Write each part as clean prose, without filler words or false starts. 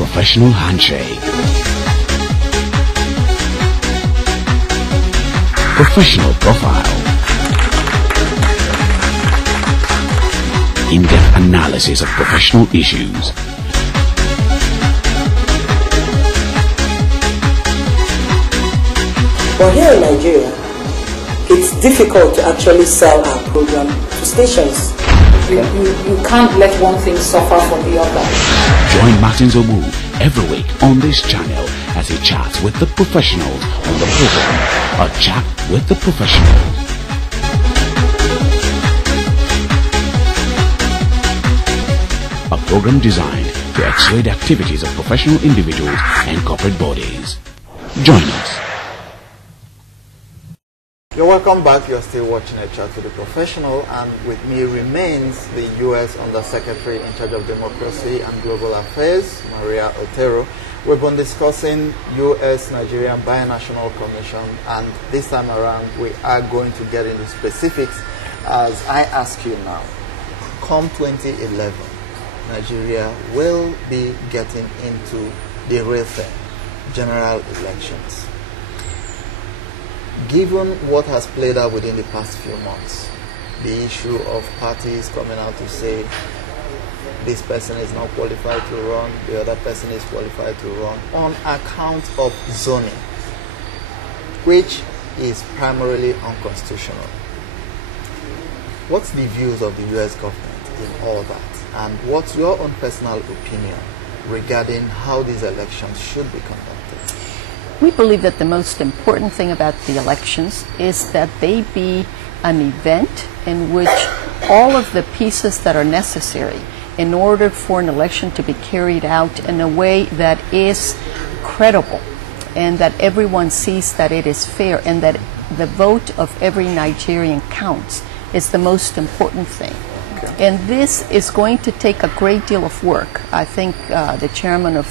Professional handshake. Professional profile. In-depth analysis of professional issues. But here in Nigeria, it's difficult to actually sell our program to stations. You can't let one thing suffer from the other. Join Martin Zobu every week on this channel as he chats with the professionals on the program. A chat with the professionals. A program designed to x-ray the activities of professional individuals and corporate bodies. Join us. You're welcome back. You're still watching A Chat with the Professional, and with me remains the U.S. Undersecretary in charge of Democracy and Global Affairs, Maria Otero. We've been discussing U.S.-Nigerian Binational Commission, and this time around we are going to get into specifics as I ask you now. Come 2011, Nigeria will be getting into the real thing, general elections. Given what has played out within the past few months, the issue of parties coming out to say this person is not qualified to run, the other person is qualified to run, on account of zoning, which is primarily unconstitutional. What's the views of the U.S. government in all that? And what's your own personal opinion regarding how these elections should be conducted? We believe that the most important thing about the elections is that they be an event in which all of the pieces that are necessary in order for an election to be carried out in a way that is credible and that everyone sees that it is fair and that the vote of every Nigerian counts is the most important thing. Okay. And this is going to take a great deal of work. I think the chairman of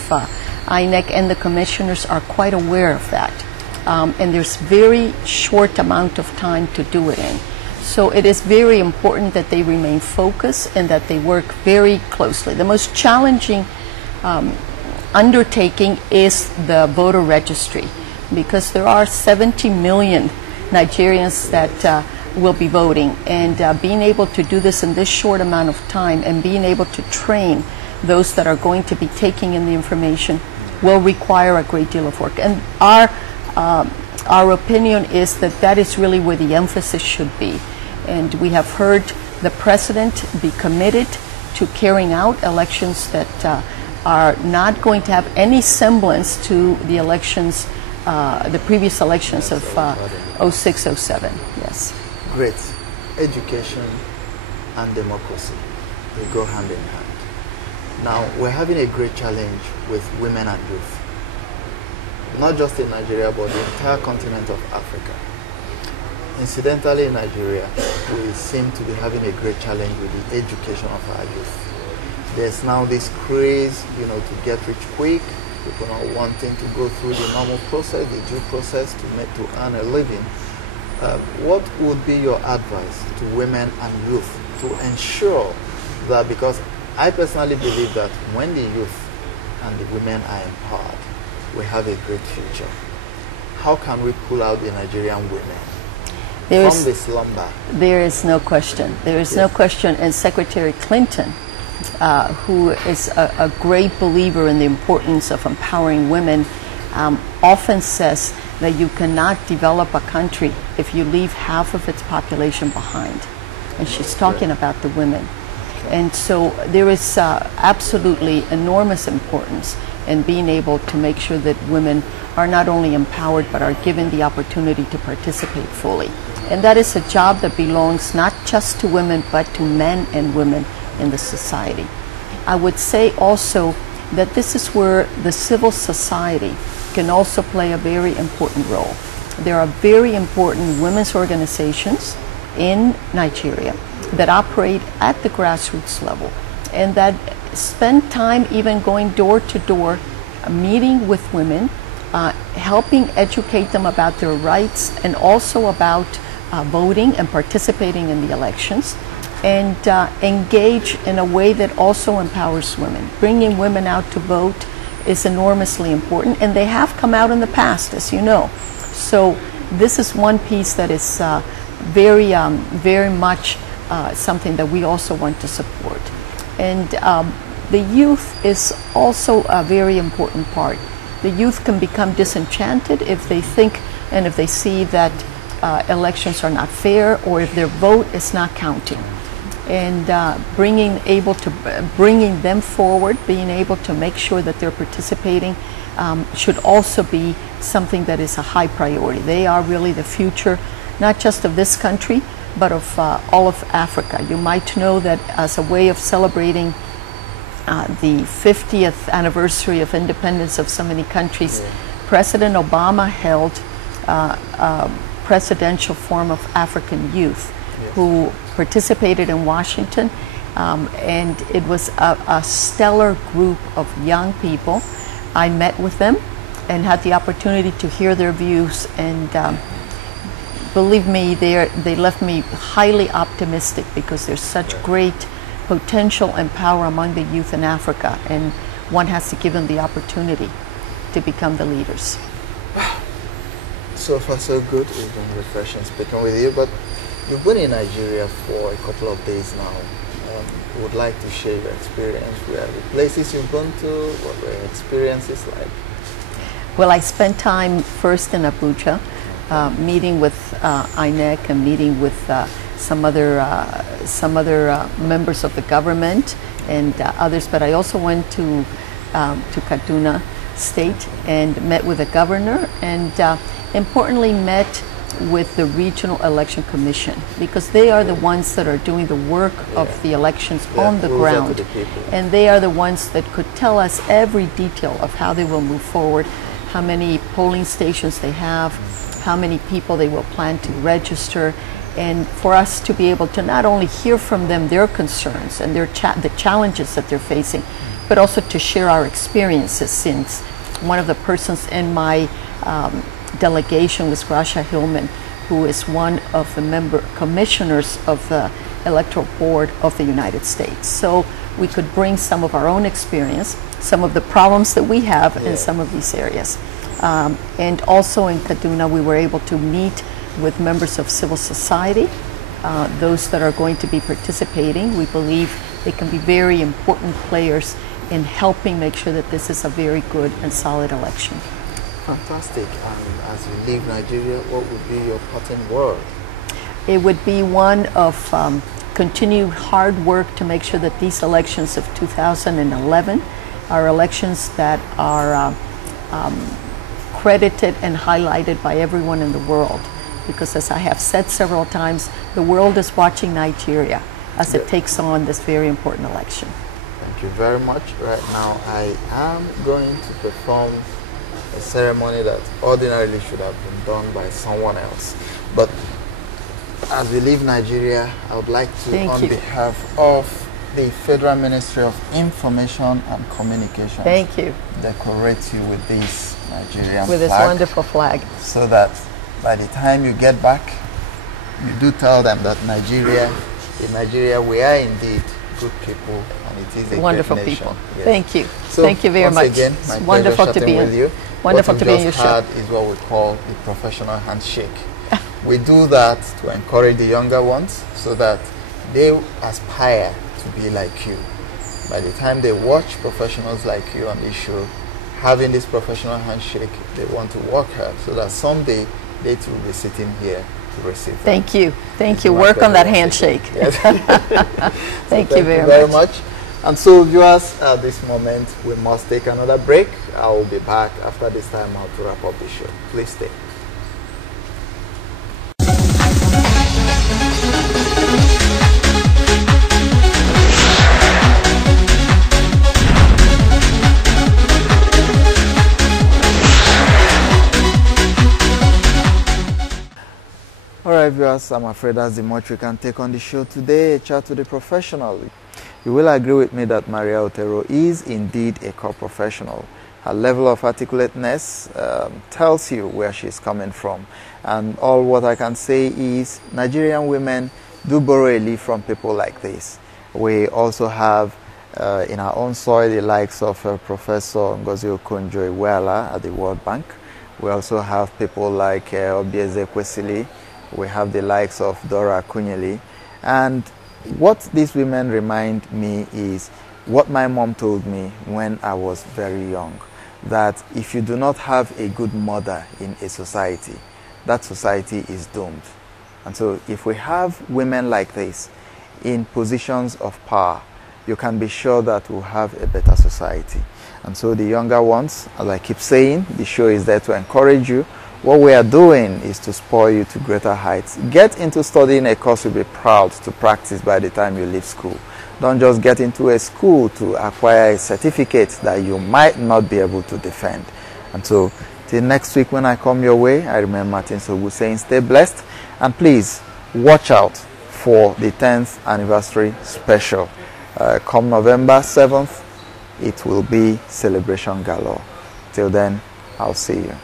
INEC and the commissioners are quite aware of that. And there's very short amount of time to do it in. So it is very important that they remain focused and that they work very closely. The most challenging undertaking is the voter registry, because there are 70 million Nigerians that will be voting, and being able to do this in this short amount of time and being able to train those that are going to be taking in the information will require a great deal of work. And our opinion is that that is really where the emphasis should be. And we have heard the president be committed to carrying out elections that are not going to have any semblance to the elections, the previous elections of 06, 07. Yes. Great. Education and democracy, they go hand in hand. Now, we're having a great challenge with women and youth, not just in Nigeria, but the entire continent of Africa. Incidentally, in Nigeria, we seem to be having a great challenge with the education of our youth. There's now this craze, to get rich quick, people not wanting to go through the normal process, the due process to earn a living. What would be your advice to women and youth to ensure that, because I personally believe that when the youth and the women are empowered, we have a great future. How can we pull out the Nigerian women from the slumber? There is no question. There is no question. And Secretary Clinton, who is a great believer in the importance of empowering women, often says that you cannot develop a country if you leave half of its population behind. And she's talking about the women. And so there is absolutely enormous importance in being able to make sure that women are not only empowered but are given the opportunity to participate fully. And that is a job that belongs not just to women but to men and women in the society. I would say also that this is where the civil society can also play a very important role. There are very important women's organizations in Nigeria that operate at the grassroots level and that spend time even going door to door, meeting with women, helping educate them about their rights and also about voting and participating in the elections, and engage in a way that also empowers women. Bringing women out to vote is enormously important, and they have come out in the past, as you know. So this is one piece that is very much something that we also want to support. And the youth is also a very important part. The youth can become disenchanted if they think and if they see that elections are not fair, or if their vote is not counting. And bringing them forward, being able to make sure that they're participating should also be something that is a high priority. They are really the future, not just of this country, but of all of Africa. You might know that as a way of celebrating the 50th anniversary of independence of so many countries, President Obama held a presidential forum of African youth who participated in Washington, and it was a stellar group of young people. I met with them and had the opportunity to hear their views, and believe me, they left me highly optimistic, because there's such great potential and power among the youth in Africa, and one has to give them the opportunity to become the leaders. So far so good. It's been refreshing speaking with you, but you've been in Nigeria for a couple of days now. Would like to share your experience. Where the places you've gone to, what were your experiences like? Well, I spent time first in Abuja, meeting with INEC and meeting with some other members of the government and others. But I also went to Kaduna State and met with the governor, and importantly met with the Regional Election Commission, because they are the ones that are doing the work of the elections on the ground, and they are the ones that could tell us every detail of how they will move forward, how many polling stations they have, how many people they will plan to register, and for us to be able to not only hear from them their concerns and the challenges that they're facing, but also to share our experiences, since one of the persons in my delegation was Rasha Hillman, who is one of the commissioners of the Electoral Board of the United States. So we could bring some of our own experience, some of the problems that we have in some of these areas. And also in Kaduna, we were able to meet with members of civil society, those that are going to be participating. We believe they can be very important players in helping make sure that this is a very good and solid election. Fantastic. And as you leave Nigeria, what would be your parting word? It would be one of continued hard work to make sure that these elections of 2011 are elections that are credited and highlighted by everyone in the world. Because as I have said several times, the world is watching Nigeria as it takes on this very important election. Thank you very much. Right now, I am going to perform a ceremony that ordinarily should have been done by someone else. But as we leave Nigeria, I would like to, on behalf of the Federal Ministry of Information and Communications, decorate you with this Nigerian flag. With this wonderful flag. So that by the time you get back, you do tell them that in Nigeria we are indeed good people, and it is a wonderful great nation. People. Yes. Thank you. So thank you very much. Again, it's wonderful to be with you. Wonderful to be in your show. What is what we call the professional handshake. We do that to encourage the younger ones so that they aspire to be like you. By the time they watch professionals like you on this show, having this professional handshake, they want to work hard so that someday they too will be sitting here to receive that. Thank you. Thank you. Work on that handshake. Yes. Thank you very much. And so, viewers, at this moment, we must take another break. I will be back after this time out to wrap up the show. Please stay. Alright viewers, I'm afraid that's the much we can take on the show today, a chat to the professional. You will agree with me that Maria Otero is indeed a core professional. Her level of articulateness tells you where she's coming from. And all what I can say is Nigerian women do borrow a leaf from people like this. We also have in our own soil, the likes of Professor Ngozi Okonjo-Iweala at the World Bank. We also have people like Obieze Kwesili. We have the likes of Dora Akunyili. And what these women remind me is what my mom told me when I was very young, that if you do not have a good mother in a society, that society is doomed. And so if we have women like this in positions of power, you can be sure that we'll have a better society. And so the younger ones, as I keep saying, the show is there to encourage you. What we are doing is to spur you to greater heights. Get into studying a course you'll be proud to practice by the time you leave school. Don't just get into a school to acquire a certificate that you might not be able to defend. And so till next week when I come your way, I remember Martin Sobu saying stay blessed, and please watch out for the 10th anniversary special. Come November 7th, it will be celebration galore. Till then, I'll see you.